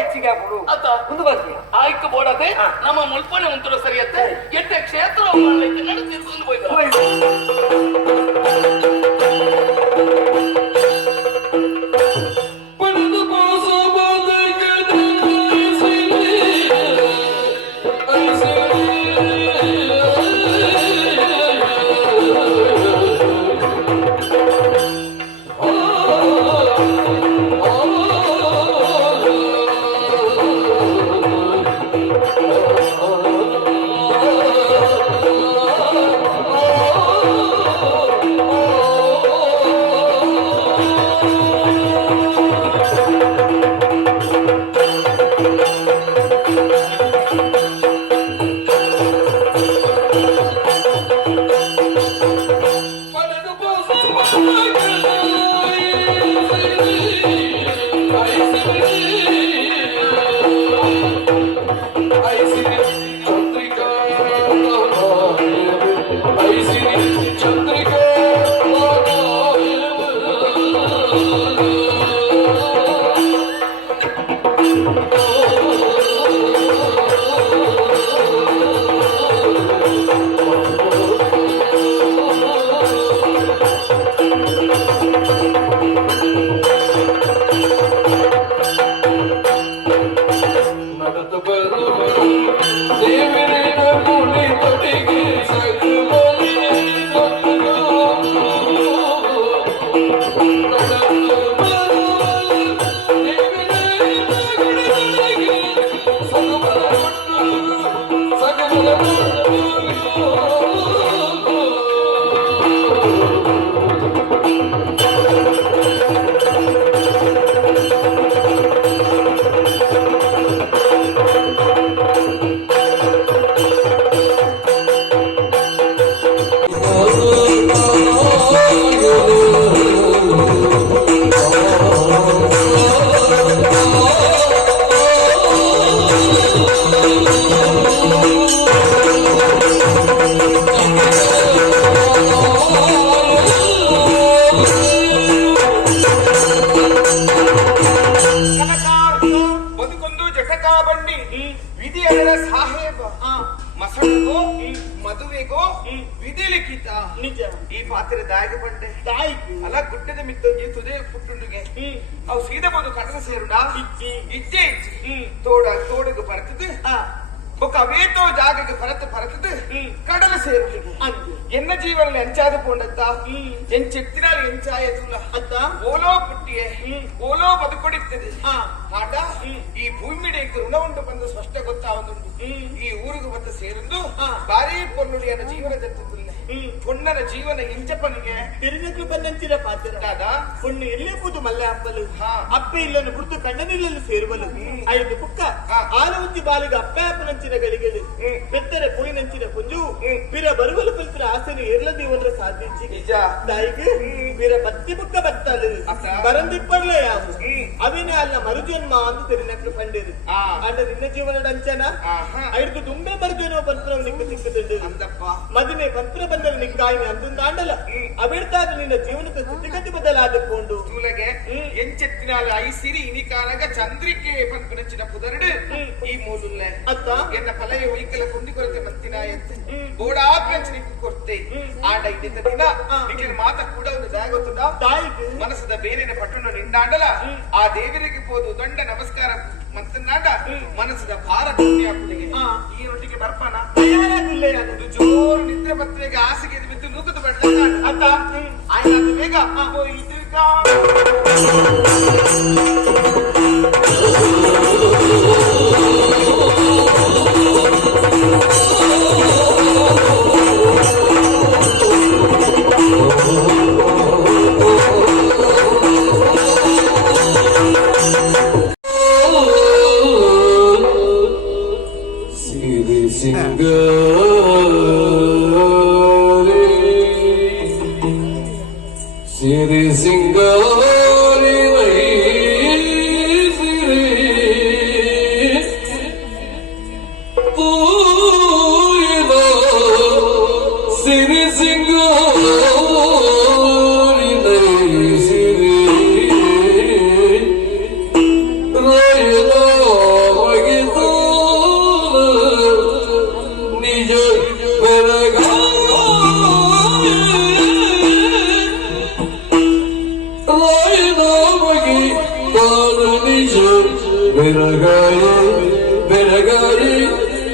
ಹೆಚ್ಚಿಗೆ ಆಗ್ಬಿಡು ಅತ್ತ ಮುಂದೆ ಬರ್ತೀಯ ಆಯ್ತು ಬೋಡದೆ ನಮ್ಮ ಮುಲ್ಪನೆ ಉಂಟು ಸರಿಯತ್ತೆ ಎತ್ತೆ ಕ್ಷೇತ್ರ ನಡೆಸಿಕೊಂಡು ಹೋಯ್ತು ಮದುವೆಗೋ ವಿಧಿ ಲಿಖಿತ ನಿಜ ಈ ಪಾತ್ರೆ ದಾಗಿ ಬಂಡೆ ತಾಯಿಗೂ ಅಲ್ಲ ಗುಡ್ಡದ ಮಿತ್ತಂಗಿ ತುದೆ ಪುಟ್ಟುಂಡುಗೆ ಅವು ಸೀದಾ ಬಂದು ಕಡಲ ಸೇರುಡ ಇಜ್ಜೆ ತೋಡಿಗೆ ಬರ್ತದೆ ಬೊಕ್ಕ ಅವೇತೋ ಜಾಗಕ್ಕೆ ಪರತದು ಕಡಲ ಸೇರುಲಿಗೆ ಎನ್ನ ಜೀವನ ಎಂಚಾದ ಪೋಂಡತ್ತ ಎಂಚೆತ್ತಿನಲ್ಲಿ ಎಂಚಾಯತುಲ್ಲ ಅತ್ತ ಓಲೋ ಪುಟ್ಟಿಯೇ ಓಲೋ ಬದುಕೊಡಿತ್ತದೆ ಆಟ ಈ ಭೂಮಿಡೆಗೆ ಋಣ ಉಂಟು ಬಂದು ಸ್ಪಷ್ಟ ಗೊತ್ತಾವುದುಂಟು ಈ ಊರಿಗೆ ಬಂದು ಸೇರಿದ್ದು ಭಾರಿ ಪೊನ್ನುಡಿಯನ್ನ ಜೀವನ ಜಂತುಲ್ಲ ಪೊಣ್ಣನ ಜೀವನ ಇಂಚಪ್ಪನಿಗೆ ತಿರುಗಕ್ಕೆ ಬಂದಂತಿರ ಪಾತ್ರ ಪೊಣ್ಣು ಎಲ್ಲೇ ಕೂತು ಮಲ್ಲೆ ಹಬ್ಬಲು ಅಪ್ಪೆ ಇಲ್ಲನ್ನು ಬಿಡ್ತು ಕಣ್ಣನಿಲ್ಲನ್ನು ಸೇರುವಲು ಐದು ಬುಕ್ಕ ಆಲವಂತಿ ಬಾಲಿಗೆ ಅಪ್ಪೆ ಅಪ್ಪನಂಚಿನ ಗಳಿಗೆಳು ಬೆತ್ತರೆ ಪುಳಿನಂಚಿನ ಪುಂಜು ಬಿರ ಬರುವಲು ಕಲ್ಪಿನ ಆಸೆನು ಏರ್ಲದಿ ಒಂದ್ರ ಸಾಧಿಸಿ ನಿಜ ತಾಯಿಗೆ ಬಿರ ಬತ್ತಿ ಬುಕ್ಕ ಬತ್ತಲು ಬರಂದಿಪ್ಪರ್ಲೆ ಯಾವು ಅವಿನೇ ಅಲ್ಲ ಮರುಜನ್ಮ ಅಂತ ತಿರುನಕ್ಲು ಕಂಡಿರು ಅಂಡ ನಿನ್ನ ಜೀವನದ ಅಂಚನ ಐದು ದುಂಬೆ ಮರುಜನ್ಮ ಪಂತ್ರ ನಿಕ್ಕ ಸಿಕ್ಕದಂಡು ಮದುವೆ ಪಂತ್ರ ಬಂದರೆ ನಿಕ್ಕಾಯಿನ ಅಂತೊಂದು ಆಂಡಲ ಅವಿಡ್ತಾಗ ನಿನ್ನ ಜೀವನದ ಸ್ಥಿತಿಗತಿ ಬದಲಾದಕೊಂಡು ತೂಲಗೆ ಎಂಚೆತ್ತಿನಾಲ ಐಸಿರಿ ಇನಿಕಾನಾಗ ಚಂದ್ರಿಕೆ ಪಂಪನಂಚಿನ ಪುದರ್ಡು ಈ ಮೂಲುಲ್ಲೆ ಅತ್ತ ಎನ್ನ ಪಲಯ ಒಯ್ಕಲ ಕೊಂಡಿ ಕೊರತೆ ಮಂತಿನ ಎತ್ತೆ ಬೋಡಾಪ್ಯಂಚನಿ ಕೊರ್ತೆ ಆಡ ಇದ್ದ ದಿನ ನಿಖಿಲ ಮಾತ ಕೂಡ ಒಂದು ಜಾಗೊತ್ತುಂಡ ತಾಯಿಗೆ ಮನಸ್ಸದ ಬೇರಿನ ಪಟ್ಟಣ ನಿಂದಾಂಡಲ ಆ ದೇವರಿಗೆ ಹೋದು ದೊಡ್ಡ ನಮಸ್ಕಾರ ಮಂತನಾಡ ಮನಸ್ಸದ ಭಾರ ಪುಣ್ಯಾಪುಳಿಗೆ ಈ ಒಟ್ಟಿಗೆ ಬರ್ಪಾನ ಒಂದು ಜೋರು ನಿದ್ರೆ ಪತ್ರೆಗೆ ಹಾಸಿಗೆ ಬಿದ್ದು ನೂಕದ ಬಡ್ಡ ಅತ್ತ ಆಯ್ತು ಬೇಗ ಬೆರಗಾಯಿ ಬೆರಗಾಯಿ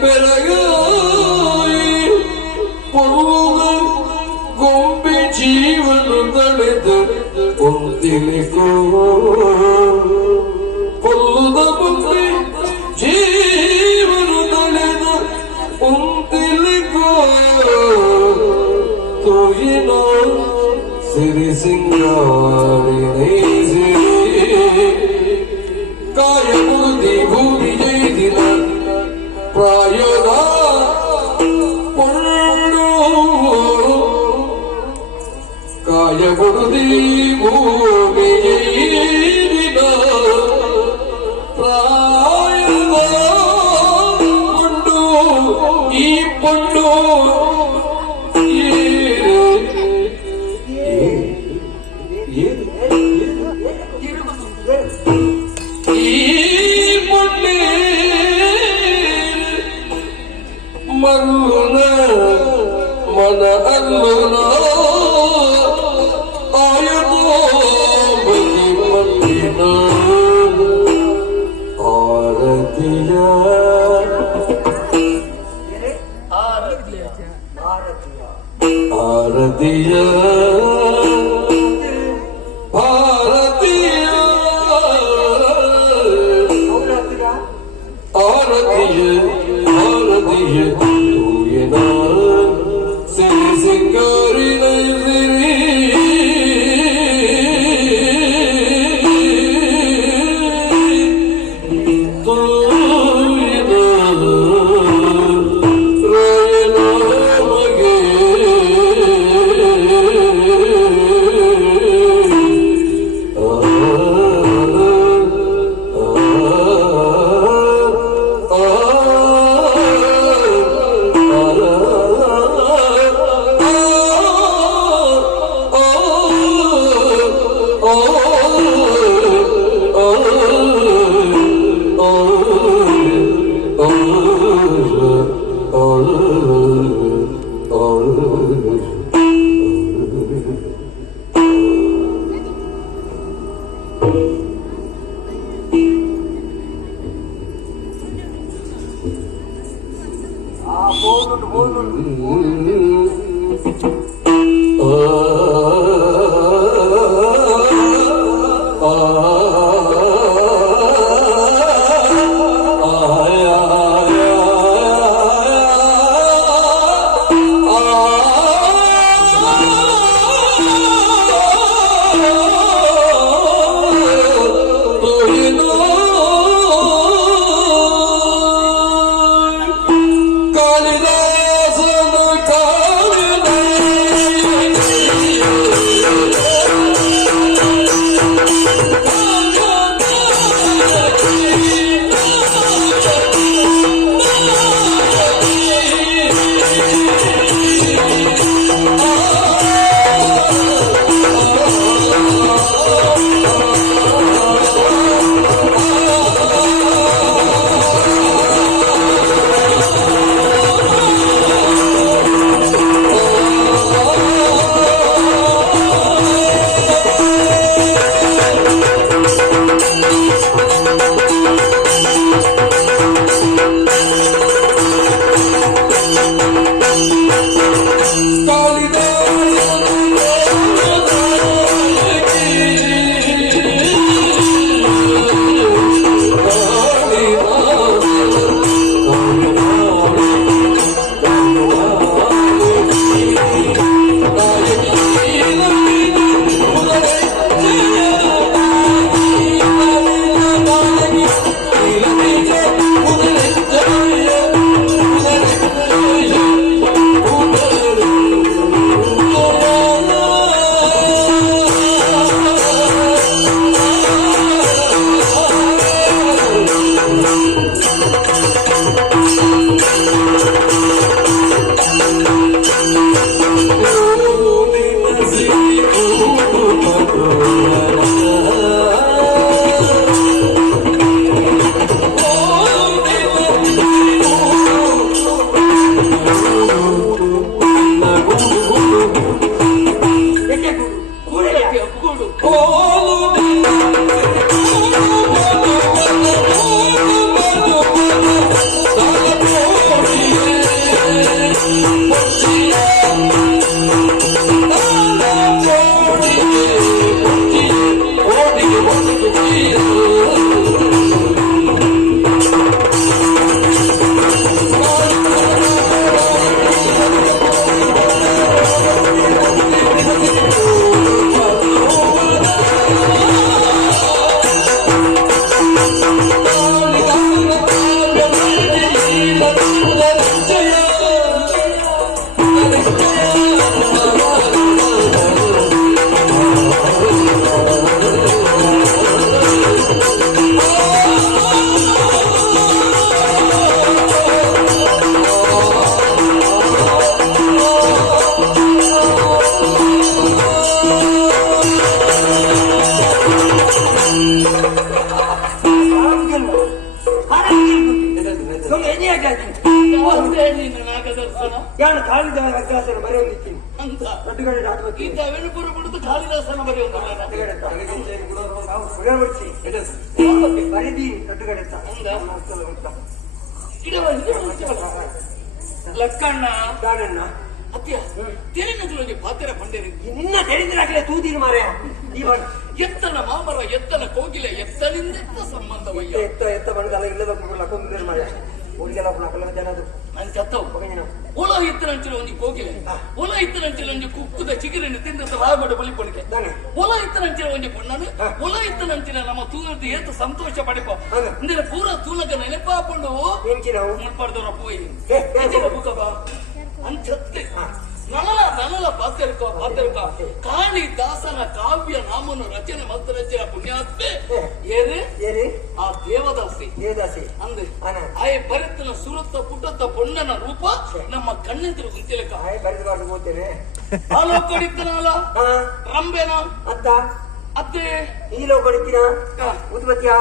ಬೆರಗಾಯಿ ಪೊರುದ ಗೊಂಬೆ ಜೀವನ ತಳೆದ ಒಂದಿಲಿಕೋ ಪೊಲ್ಲುದ ಗೊಂಬೆ ಜೀವನ ತಳೆದ ಒಂದಿಲಿಕೋ ತೋಯಿನ ಸಿರಿ ಸಿಂಗಾರಿ ಕಾಯ ಮುರುದಿ ಭೂಮಿ ಜೈದಿನ ಪ್ರಾಯದ ಪೊಳ್ಳು ಕಾಯ ಮುರುದಿ ಭೂಮಿ ಜೈದಿನ ಪ್ರಾಯದ ಪೊಂಡು ಈ ಪೊಂಡು ಮರುನ ಮನ ಅಲ್ಲುನ ಆಯತೋ ಬಲಿ ಮಲ್ಲಿನ ಆರತಿಯ ಆರತಿಯ ಭಾರತೀಯ ಆರತಿಯ ಆರತಿಯ ತೂಯನ ಸಿರಿ ಸಿಂಗಾರಿ ನೈಸಿರಿ ತೂಯನ ರಾಯನ ಮಗೆ ಕಾಳಿದಾಸನ ಕಾವ್ಯದ ಹಾಗೆಲ್ಲ ನಮ್ಗೆ ಎಣ್ಣೆ ಹಾಕಿ ನೀನು ನಾಗದರ್ಶನ ಯಾರು ಕಾಳಿದಾಸ ಅಭ್ಯಾಸ ಬರೆಯೊಂದಿತ್ತೀನಿ ಅಂತ ದೊಡ್ಡ ಕಡೆ ದಾಟಬೇಕು ಇಂಥ ವೆಣುಪುರ ಬಿಡುದು ಕಾಳಿದಾಸನ ಬರೆಯುವುದಿಲ್ಲ ಬರೀದಿ ದೊಡ್ಡ ಕಡೆ ಲಕ್ಕಣ್ಣ ಗಾಡಣ್ಣ ಅತ್ಯ ತೆರೆನದಲ್ಲಿ ಪಾತ್ರ ಬಂದಿರಿ ನಿನ್ನ ತೆರೆದಿರಾಗಲೇ ತೂದಿನ ಮಾರ್ಯ ಎತ್ತನ ಮಾಮರ ಎತ್ತನ ಕೋಗಿಲೆ ಎತ್ತನಿಂದ ಸಂಬಂಧವಯ್ಯ ಎತ್ತ ಎತ್ತ ಬಂದಲ್ಲ ಇಲ್ಲದ ಲಕ್ಕೊಂದಿರ ಮಾರ್ಯ ಊರಿಗೆಲ್ಲ ಲಕ್ಕಲ್ಲ ಜನ ಅದು ನಾನು ಚತ್ತವು ಒಳ ಇತ್ತನಂಚಿನ ಒಂದು ಕೋಗಿಲೆ ಒಳ ಇತ್ತನಂಚಿನ ಒಂದು ಕುಕ್ಕುದ ಚಿಗಿರನ್ನು ತಿಂದ ರಾಗಡ ಬಲಿಪಣಿಕೆ ಒಳ ಇತ್ತನಂಚಿನ ಒಂದು ಪೊಣ್ಣನು ಒಳ ಇತ್ತನಂಚಿನ ನಮ್ಮ ತೂರದ್ದು ಏತು ಸಂತೋಷ ಪಡಿಪ ಅಂದ್ರೆ ಪೂರ ತೂಲಕ ನೆನಪಾಕೊಂಡು ಮುಡ್ಪಡ್ದವ್ರ ಪೋಯಿ ಅಂಚತ್ತೆ ನನಲ ಪಾತ್ರಕ ಕಾಳಿದಾಸನ ಕಾವ್ಯ ನಾಮನ ರಚನೆ ಮತ್ತು ರಚನೆ ಪುಣ್ಯಾತ್ಮೆ ಏರೆ ಆ ದೇವದಾಸಿ ಅಂದೆ ಆಯ್ ಬರೆತನ ಸುರತ ಪುಟತ ಪೊಣ್ಣನ ರೂಪ ನಮ್ಮ ಕಣ್ಣೆದುರು ಗುಂತಿಲಕ ಬರೆದು ಹೋಗ್ತೇನೆ ಹಾಲೋ ಕಡಿತನಲ್ಲ ರಂಬೆನ ಅತ್ತೆ ಈ ಲೋ ಕಡಿತೀನ ಉತ್ಪತ್ತಿಯ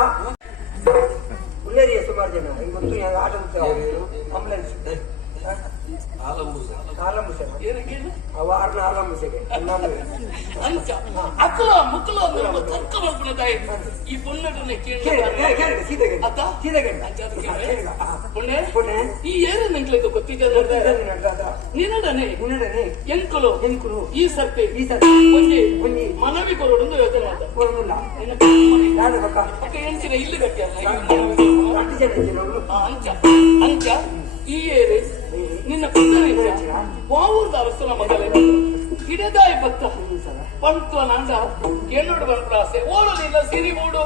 ಉಳ್ಳೇರಿಯ ಸುಮಾರು ಜನ ಗೊತ್ತು ಆಟ ಆಂಬುಲೆನ್ಸ್ ಅವಾರ್ನ ಆಲಂಬಿಸಿಗೆ ಅಂಚ ಅಕ್ಕಲ ಮುಕ್ಕಲ ತರ್ಕ ಮಾಡ್ಕೊಂಡಾಯ ಈ ಪೊಣ್ಣೆ ಪೊಣ್ಣೆ ಈ ಏನೇ ನಂಗ್ಲಿಕ್ಕೆ ಗೊತ್ತಿದ್ದ ನಿನ್ನಡನೆ ಎಂಕುಲು ಈ ಸರ್ತಿ ಒಂಜಿ ಮನವಿ ಕೊರೊಂದು ಯೋಚನೆ ಪಕ್ಕ ಎಂಚಿನ ಇಲ್ಲಿ ಅಂಚ ಅಂಚ ಈ ಏರಿ ನಿನ್ನ ಪುತ್ತರಿಂದ ವಾವೂರ್ದ ಅರಸನ ಮಗಲೇ ಹಿಡದಾಯಿ ಬತ್ತ ಪಂತ್ವ ನಂಡ ಎನ್ನೋಡು ಬನ್ಪ್ರಾಸೆ ಓಡಲಿಲ್ಲ ಸಿರಿ ಮೂಡು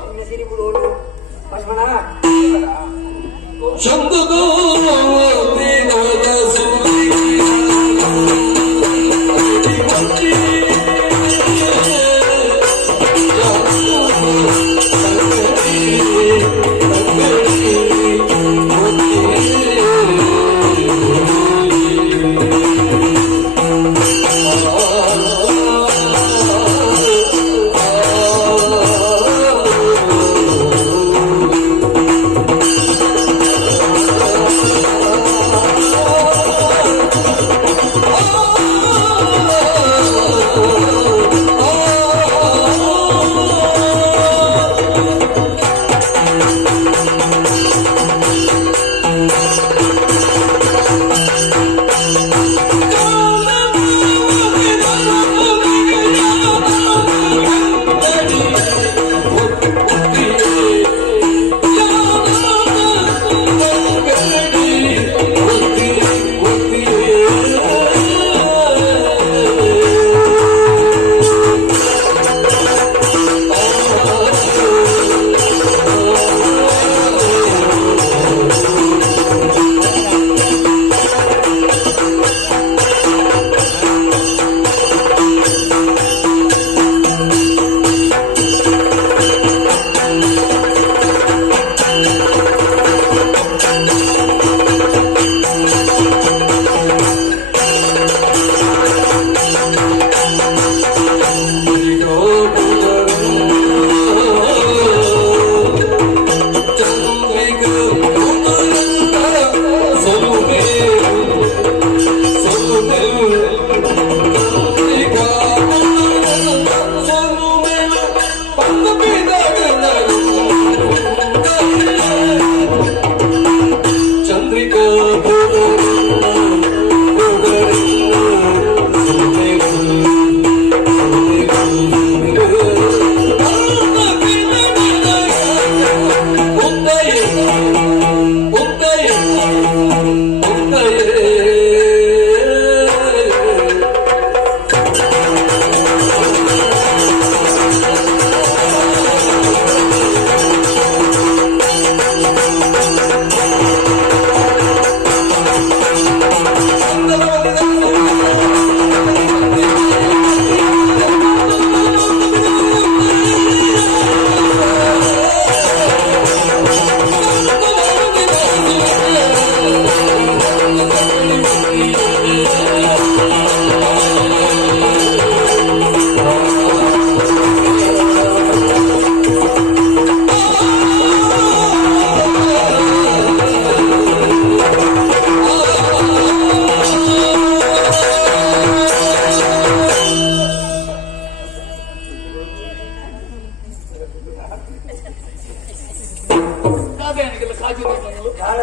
ಮಗನಿಗೆಲ್ಲ ಕಾಜು ನಾನು ಯಾರ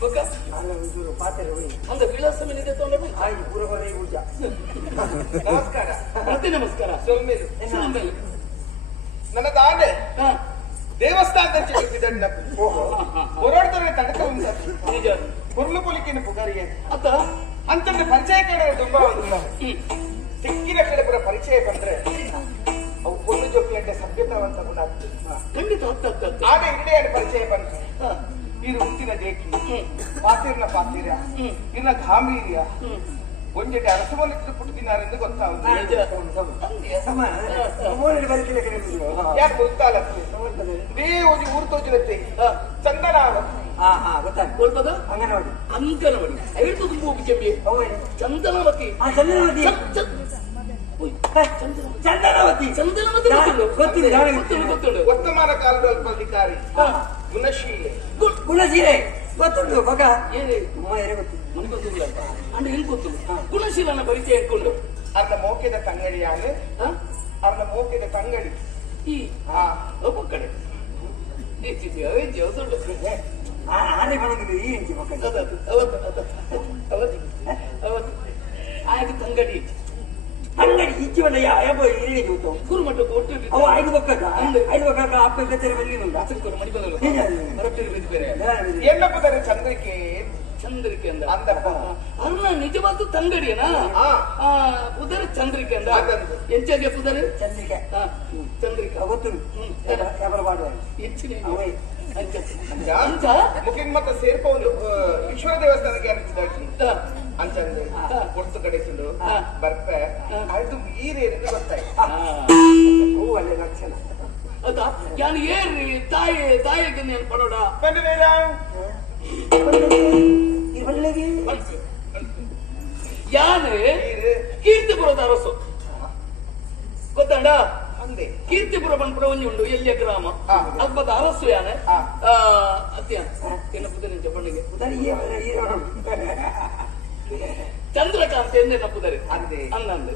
ಬೊಕ್ಕ ನಾನು ಇದು ಪಾತ್ರೆ ಹೋಗಿ ಅಂದ ವಿಳಾಸ ಮೇಲೆ ತೊಂದರೆ ಆಯ್ ಪೂರ ಬರೀ ಪೂಜ ನಮಸ್ಕಾರ. ಮತ್ತೆ ನಮಸ್ಕಾರ ಸೊಮ್ಮೇಲು ಸುಮ್ಮನೆ. ನನ್ನ ತಾಂಡೆ ಹಾ ದೇವಸ್ಥಾನದ ಚಿಕಿತ್ಸಿದಣ್ಣ ಹೊರಡ್ತಾರೆ ತಡಕ ಉಂಟು ನಿಜ ಕುರ್ಲು ಪೊಲಿಕಿನ ಪುಗಾರಿಗೆ ಅತ್ತ ಅಂತಂದ್ರೆ ಪರಿಚಯ ಕಡೆ ತುಂಬಾ ಒಂದು ಸಿಕ್ಕಿನ ಕಡೆ ಪುರ ಪರಿಚಯ ಬಂದ್ರೆ ಅವು ಕೊಲ್ಲು ಜೋಕ್ಲಂಡೆ ಸಭ್ಯತಾವಂತ ಕೂಡ ಆಗ್ತದೆ. ಖಂಡಿತ ಹತ್ತ ಆಗ ಇಡೇ ಪರಿಚಯ ಬಂದ್ರೆ ಈ ಹುಟ್ಟಿನ ದೇಕಿ ಪಾತಿರ್ನ ಪಾತಿರ ಇನ್ನ ಗಾಂಭೀರ್ಯ ಒಂಜೆಡೆ ಅರಸಮಲ್ಲಿಟ್ಟು ಪುಟ್ಟಿನಾರೆಂದು ಗೊತ್ತಾಗುತ್ತೆ. ಯಾಕೆ ಗೊತ್ತಾಗತ್ತೆ ದೇ ಒಂದು ಊರು ತೋಜಿರತ್ತೆ ಚಂದನಾವತಿ ಕೊಲ್ಪದ ಅಂಗನವಾಡಿ ಅಂಗನವಾಡಿ ಐದು ತುಂಬ ಕೆಮ್ಮಿ ಚಂದನವತಿ ಚಂದನವತಿ ಚಂದನವತಿ ಚಂದನವತಿ ಗೊತ್ತಿದೆ ಗೊತ್ತುಂಟು ವರ್ತಮಾನ ಕಾಲದ ಅಧಿಕಾರಿ ಗುಣಶೀಲೆ ಗುಣಶೀಲೆ ಗೊತ್ತುಂಟು ಮಗ ಏನೇ ಅಮ್ಮ ಏನೇ ಗೊತ್ತು ನನಗೆ ಗೊತ್ತಿಲ್ಲ ಅಂದ್ರೆ ಹೆಂಗ್ ಗೊತ್ತು ಗುಣಶೀಲನ ಪರಿಚಯ ಇಟ್ಕೊಂಡು ಅರ್ನ ಮೋಕೆದ ತಂಗಡಿಯಾನೆ ಅರ್ನ ಮೋಕೆದ ತಂಗಡಿ ಈ ಒಬ್ಬ ಕಡೆ ಆನೆ ಮಾಡೋದಿಲ್ಲ ಈ ಇಂಚಿ ಮಕ್ಕಳು ಆಯ್ತು ತಂಗಡಿ ಅಂಗಡಿ ಇಚ್ಚಿ ಬಂದ ಯಾಬ ಇರಲಿ ಗೊತ್ತು ಕುರುಮಟ್ಟಕ್ಕೆ ಒಟ್ಟು ಅವು ಐದು ಬಕ್ಕದ ಐದು ಬಕ್ಕ ಅಪ್ಪ ಕತ್ತರಿ ಬರಲಿಲ್ಲ ಆಸಕ್ತರು ಮಡಿ ಬಂದಲ್ಲ ಹೊರಟಿರು ಬಿದ್ದು ಬೇರೆ ಎನ್ನಪ್ಪದರೆ ಚಂದ್ರಿಕೆ ಚಂದ್ರಿಕೆ ಅಂದ ಅಂದಪ್ಪ ಅಲ್ಲ ನಿಜವಾದ ತಂಗಡಿಯನಾ ಪುದರ್ ಚಂದ್ರಿಕೆ ಅಂದ ಅದಂದು. ಎಂಚಾಗೆ ಪುದರ್ ಚಂದ್ರಿಕೆ ಚಂದ್ರಿಕಾ ಗೊತ್ತು ಯಾವರ ಮಾಡುವ ಹೆಚ್ಚಿನ ಅವೇ ಅಂಚ ಮುಖಿನ್ ಮತ್ತ ಸೇರ್ಕೊಂಡು ಈಶ್ವರ ದೇವಸ್ಥಾನಕ್ಕೆ ಅನಿಸಿದಾಗಿ ಅಂಚಂದೆ ಕೊಡ್ತು ಕಡೆಸಿಂದು ಬರ್ಪೆ ಅದು ಈರೇರಿದು ಗೊತ್ತಾಯ್ತು ಹೂವಲ್ಲೇ ಲಕ್ಷಣ ಅದಾ ಯಾನ್ ಏರ್ರಿ ತಾಯಿಗೆ ನೀನು ಪಡೋಡ ಬಂದಿದ್ದೀರ ಒಳ್ಳೆಗೆ ಯಾನ್ ಕೀರ್ತಿಪುರದ ಅರಸು ಗೊತ್ತಾಂಡ ಅಂದೆ ಕೀರ್ತಿಪುರ ಬಂದ್ಬಿಡ ಒಂಜಿ ಉಂಡು ಎಲ್ಲಿಯ ಗ್ರಾಮ ಅದ್ಭುತ ಅರಸು ಯಾನೆ ಅತ್ಯ ಎನ್ನ ಪುದರಿ ಪಂಡಿಗೆ ಚಂದ್ರಕಾಂತ ಎಂದೆನ್ನ ಪುದರಿ ಅಂದೆ ಅನ್ನಂದು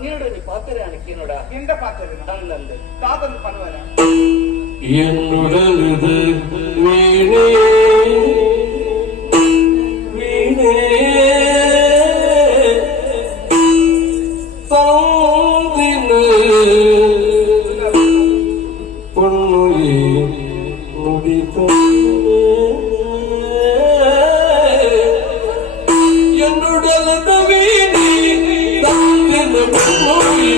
ನೀನೋಡ ನೀ ಪಾತ್ರೆ ಆನಕ್ಕೆ ನೋಡ ಎಂಡ ಪಾತ್ರೆ ಅನ್ನಂದು ಕಾದೊಂದು ಪನ್ವರ என்னுடலுது வீணே வீணே தந்தின பொன்னுயே முடித்த என்னுடலுது வீணே தந்தின பொன்னுயே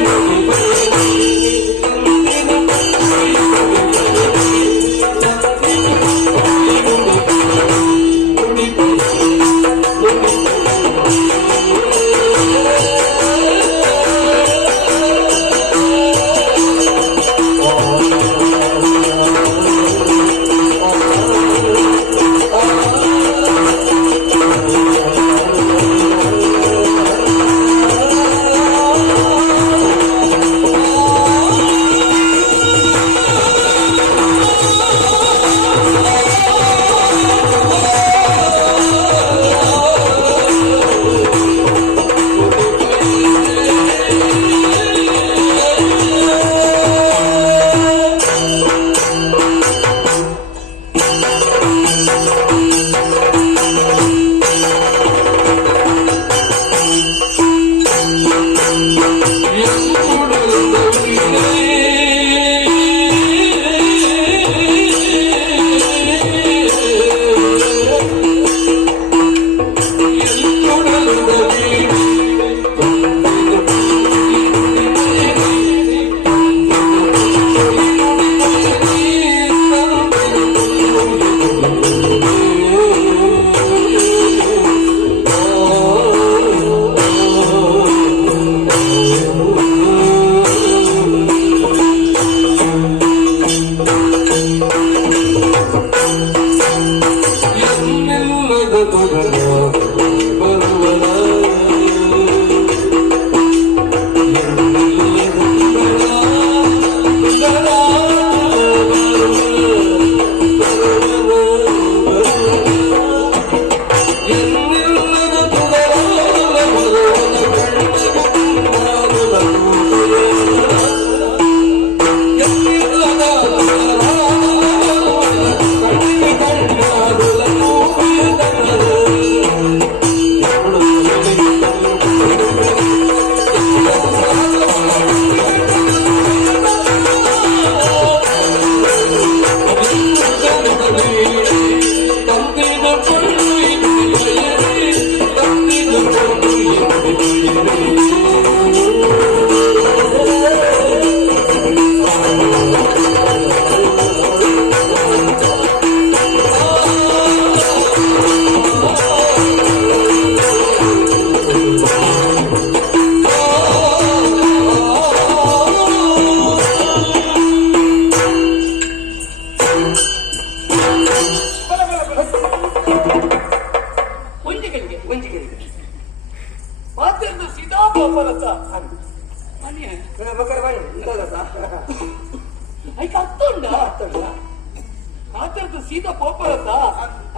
పత్తెరదు సీత పోపడత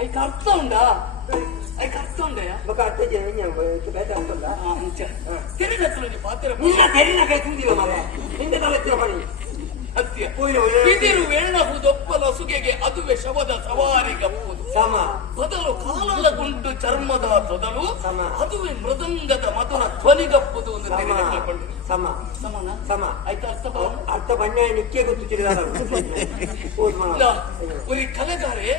ఐకి అర్థం ఉందా ఐకి అర్థం ఉండయా ఒక అర్థం చేయండి బయట అవుతుందా తెలియదు పాత్ర నిన్న తెలియకైతుంది మరి ఇంత తలెత్తిన పని ಸತ್ಯ ಬಿದಿರು ವೇಣವು ದೊಪ್ಪಲ ಸುಗೆಗೆ ಅದುವೆ ಶವದ ಸವಾರಿ ಗಪ್ಪುದು ಬದಲು ಕಾಲದ ಗುಂಡು ಚರ್ಮದ ತೊದಲು ಅದುವೆ ಮೃದಂಗದ ಮಧುರ ಧ್ವನಿಗಪ್ಪುದು ಒಂದು ತಿಳಿದುಕೊಂಡು ಸಮಾನ ಆಯ್ತಾ ಅರ್ಥ ಬಣ್ಣ ನಿಕ್ಕೆ ಗೊತ್ತಿಲ್ಲ ഒരു കലകാരെ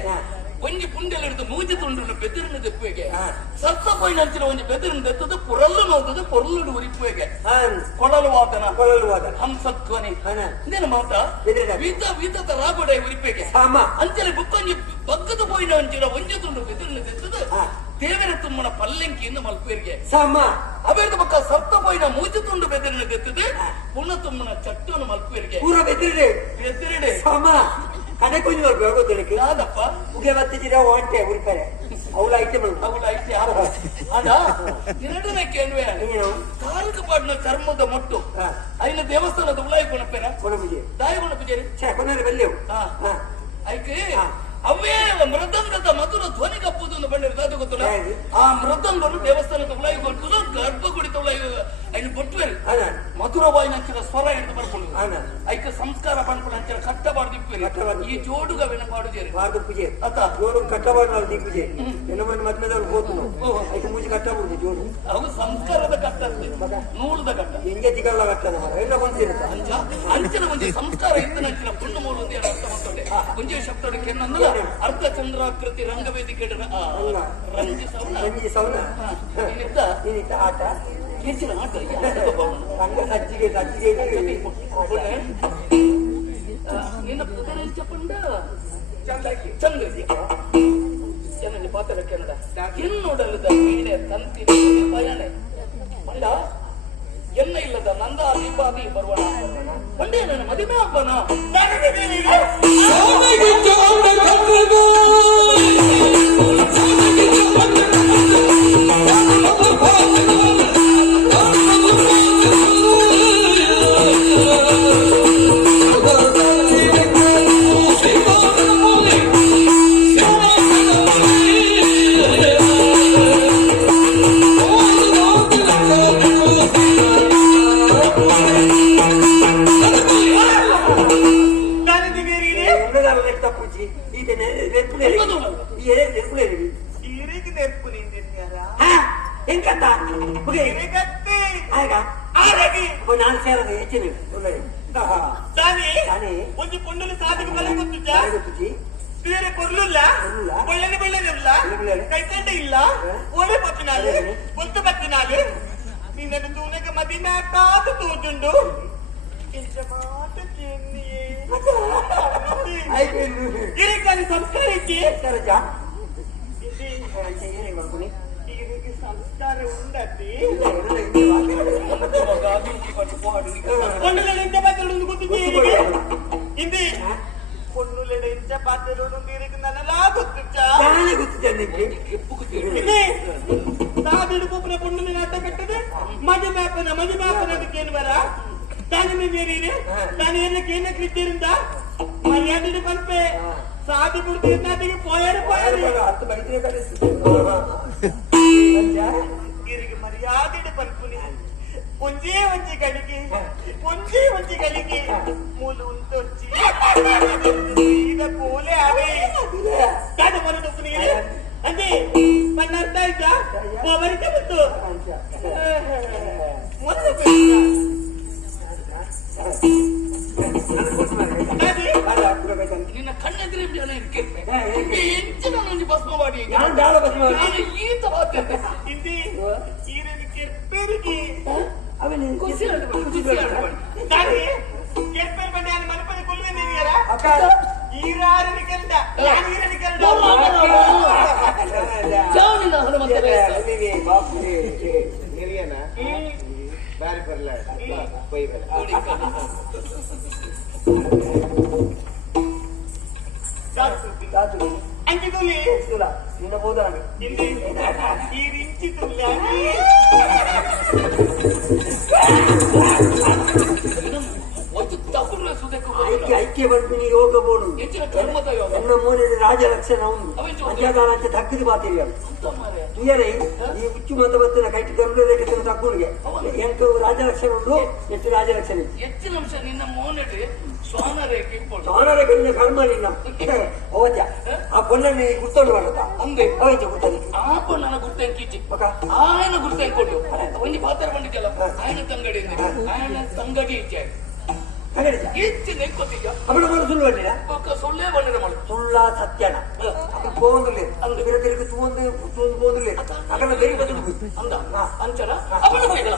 ಒಂಜಿ ಪುಂಡೆಲಿಡಿದು ಮೂಜಿ ತುಂಡು ಬೆದರಿನ ದೆಪ್ಪುವೆಗೆ ಸತ್ತ ಪೈನಂಚಿನ ಒಂಜಿ ಬೆದರಿನ ದೆತ್ತದು ಪುರಲ್ಲು ನೋದದು ಪೊರಲುಡು ಉರಿಪುವೆಗೆ ಕೊಳಲು ವಾದನ ಹಂಸಧ್ವನಿ ಇಂದೇನ ಮಾತ ವೀತ ರಾಗೋಡೆ ಉರಿಪೆಗೆ ಅಂಚನೆ ಬುಕ್ಕೊಂಜಿ ಬಗ್ಗದ ಪೋಯಿನ ಒಂಚಿನ ಒಂಜಿ ತುಂಡು ಬೆದರಿನ ದೆತ್ತದು ದೇವರ ತುಮ್ಮನ ಪಲ್ಲಂಕಿಯಿಂದ ಮಲ್ಪೇರಿಗೆ ಅವೇರ್ದ ಪಕ್ಕ ಸತ್ತ ಪೋಯಿನ ಮೂಜಿ ತುಂಡು ಬೆದರಿನ ದೆತ್ತದು ಪುಣ್ಣ ತುಮ್ಮನ ಚಟ್ಟನು ಮಲ್ಪೇರಿಗೆ ಪೂರ ಬೆದರಿಡೆ ಕಡೆ ಕೊಂಚ ಹೋಗೋದಕ್ಕೆ ಯಾದಪ್ಪ ಮುಗೆ ಬತ್ತಿದ್ದೀರ ಹೊಂಟೆ ಉರಿತಾರೆ ಅವಳ ಐಟಮ್ ಅದ ಎರಡನೇ ಕೇಳುವೆ ಕಾಲಕ ಪಾಡಿನ ಚರ್ಮದ ಮೊಟ್ಟು ಐನ ದೇವಸ್ಥಾನದ ಉಲಾಯಿ ಕೊಣಪೇನ ಕೊಣಪೂಜೆ ದಾಯ ಕೊಣಪೂಜೆ ಕೊನೆಯ ಬಲ್ಲೆವು ಐಕೆ ಅವೇ ಮೃದಂಗದ ಮಧುರ ಧ್ವನಿ ಕಪ್ಪುದು ಬಂದಿರೋದು ಅದು ಗೊತ್ತಿಲ್ಲ ಆ ಮೃದಂಗನು ದೇವಸ್ಥಾನದ ಉಲಾಯಿ ಕೊಟ್ಟು ಗರ್ಭ ಕುಡಿತ ಉಲಾಯಿ ಐನು ಬೊಟ್ಟುವೇರು ಮಧುರವಾಯಿನ ಅಂಚಿನ ಸ್ವರ ಹಿಡಿದು ಬರ್ಕೊಂಡು ಐಕ ಸಂಸ್ಕಾರ ಪಂಪನ ಅಂಚಿನ ಕಟ್ಟಬಾರ್ದು ಇಪ್ಪೇರಿ ಈ ಜೋಡುಗ ವೆನ ಮಾಡುಜೇರಿ ವಾರ್ದು ಪೂಜೆ ಅತ್ತ ಜೋಡು ಕಟ್ಟಬಾರ್ದು ನಾವು ದೀಪೂಜೆ ಹೆಣ್ಣು ಮದ್ಮೇದವ್ರು ಹೋತು ಐಕ ಮೂಜಿ ಕಟ್ಟಬಹುದು ಜೋಡು ಅವು ಸಂಸ್ಕಾರದ ಕಟ್ಟ ನೂಲದ ಕಟ್ಟ ಹೆಂಗೆ ತಿಗಲ್ಲ ಕಟ್ಟದ ಎಲ್ಲ ಬಂದಿರುತ್ತೆ ಅಂಚಿನ ಒಂಜಿ ಸಂಸ್ಕಾರ ಇದ್ದನ ಅಂಚಿನ ಪುಣ್ಯ ಮೂಲ ಒಂದು ಅರ್ಥ ಮಾಡ್ಕೊಂಡೆ ಒಂಜೆ ಶಬ್ದಕ್ಕೆ ಏನಂದ್ರೆ ಅರ್ಧ ಚಂದ್ರಾಕೃತಿ ರಂಗವೇದಿಕೆ ರಂಜಿ ಸೌನ ಏನಿತ್ತ ಆಟ ಹೆಚ್ಚಿನ ಆಟ ಸಜ್ಜಿಗೆ ನಿನ್ನ ಪುದರ ಚಪ್ಪಂಡ ಚಂದ್ರಜಿ ಏನಂದ್ರೆ ಪಾತ್ರ ಕೆನ್ನಡ ಎನ್ನೊಡಲದ ಮೀನೆ ತಂತಿ ಪಯಣೆ ಮಂಡ ಎನ್ನ ಇಲ್ಲದ ನಂದ ದೀಪಾದಿ ಬರುವಣ ಮಂಡೇ ನನ್ನ ಮದುವೆ ಹಬ್ಬನ ಒಂಜಿ ಪೊಂಡಲು ಸಾಧಿಗೆ ಬಲ ಗೊತ್ತುಚ್ಚಿ ಬೇರೆ ಕೊರ್ಲುಲ್ಲ ಬಳ್ಳನೆ ಬಳ್ಳನೆ ಕೈತಂಡ ಇಲ್ಲ ಓಲೆ ಪತ್ತಿನಾಲು ಒಂತು ಪತ್ತಿನಾಲು ನಿನ್ನನ್ನು ತೂನಗ ಮದಿನ ಕಾದು ತೂಜುಂಡು ಇಂಚ ಮಾತ ಚೆನ್ನಿಯೇ ಇರಿಕಾನಿ ಸಂಸ್ಕಾರ ಇಚ್ಚಿ ಸಂಸ್ಕಾರ ಉಂಡತಿ ಪೊಂಡುಲೆಡೆಂಚ ಪಾತ್ರೆಡು ಗೊತ್ತಿದ್ದೆ ಹಿಂದಿ ಪೊಂಡುಲೆಡೆಂಚ ಪಾತ್ರೆಡು ನನ್ನಲ್ಲ ಗೊತ್ತುಚ್ಚಾ ಸಾದಿಡು ಪೂಪನ ಪೊಂಡುಲೆ ನಾಟ ಕಟ್ಟದೆ ಮಜೆ ಮಾಪನ ಅದಕ್ಕೇನು ಬರ ತಾನೇ ಬೇರೆ ತಾನು ಏನಕ್ಕೆ ಇದ್ದೀರಿಂದ ಮರ್ಯಾದೆ ಪಂಪೆ ಸಾದಿ ಬಿಡ್ತೀರಿ ನಾಟಿಗೆ ಪೋಯಾರು ಹತ್ತು ಬೈತಿನ ಕಡೆ ಇರಿಗೆ ಮರ್ಯಾದೆ ಪಂಪುನಿ ಒಂಜಿ ಕಲಿಗೆ ಮೂಲು ಉಂಟೊಚ್ಚಿ ಈಗ ಪೋಲೆ ಅವೇ ತಾದ ಮರಡು ನೀರು ಅಂದೆ ಮಣ್ಣ ಅರ್ಥ ಆಯ್ತಾ ಬರಿತೆ ಬಂತು ನಿನ್ನ ಕಣ್ಣೆದ್ರೆ ಜನ ಹೆಚ್ಚಿನ ಭಸ್ಮ ಮಾಡಿ ಈತ ಹಿಂದಿ ಕೆರ್ಪೇರಿಗೆ ಖುಷಿ ಕೆರ್ಪೇರ್ ಬಂಡೆ ಮನಪದ ಕೊಲ್ವೆ ನೀವ್ಯಾರ ಈರಾರನಿ ಕಂಡ ಜಾವಣಿನ ಹನುಮಂತ ಹಿರಿಯನ ಬ್ಯಾರಿ ಬರಲ್ಲ ಅಂಚೆ ತುಲಿ ನಿನ್ನ ಬೋದ ಹಿಂದಿ ಈ ರಿಂಚಿ ತುಲ್ಯ ಒಂದು ತಗುಲ ಸುದಕ್ಕೆ ಐಕ್ಯ ಬರ್ತೀನಿ ಯೋಗ ಬೋಡು ಹೆಚ್ಚಿನ ಕರ್ಮದ ಯೋಗ ಎನ್ನ ಮೋನಲ್ಲಿ ರಾಜಲಕ್ಷಣ ಉಂಟು ಅವೆಂಚ ಅಂಜಾದಾಲ ಅಂತ ತಗ್ಗದು ಬಾತಿರಿ ಅಂತ ಮಾರ್ರೆ. ತುಯರೈ ಈ ಹುಚ್ಚು ಮತ ಬತ್ತಿನ ಕೈಟ್ ಗಂಭೀರ ತಗ್ಗುನಿಗೆ ಎಂಕ ರಾಜಲಕ್ಷಣ ಉಂಟು ಎಷ್ಟು ರಾಜಲಕ್ಷಣ ಹೆಚ್ಚಿನ ಅಂಶ ನಿನ್ನ ಮೋನಡಿ ಸ್ವಾನ ರೇಖೆ ಇಟ್ಕೊಂಡು ಸೋನರ ಕಣ್ಣ ಕರ್ಮ ನಿನ್ನ ಅವತ್ಯ ಆ ಪೊಣ್ಣನ್ನು ಗುರ್ತೊಂಡು ಬರ್ತದ ಅಂದೆ ಅವಂಚ ಗುರ್ತದೆ ಆ ಪೊಣ್ಣನ ಗುರ್ತೇನ್ ಕೀಚಿ ಮಗ ఆయన గుర్తెంకోడు ಒಂಜಿ ಪಾತ್ರ ಬಂದಿದ್ದಲ್ಲ ఆయన ತಂಗಡಿ ఆయన ತಂಗಡಿ ಇಚ್ಛೆ ಕನ್ನಡಿಗ ಇಚ್ಚಿ ನೆಕ್ಕೊತ್ತಿದ್ದ ಅವನ ಮನ ಸುಳ್ಳು ಬಂದಿರ ಸೊಳ್ಳೆ ಬಂದಿರ ಮಾಡಿ ಸುಳ್ಳ ಸತ್ಯನ ಅದು ಪೋಂದುಲೆ ಅಂದು ತಿರುಗಿ ತೂಂದು ಪೋಂದುಲೆ ಅಕನ ಬೇರೆ ಬದಲು ಅಂದ ಅಂಚನ ಅವನು ಹೋಯ್ದಲ್ಲ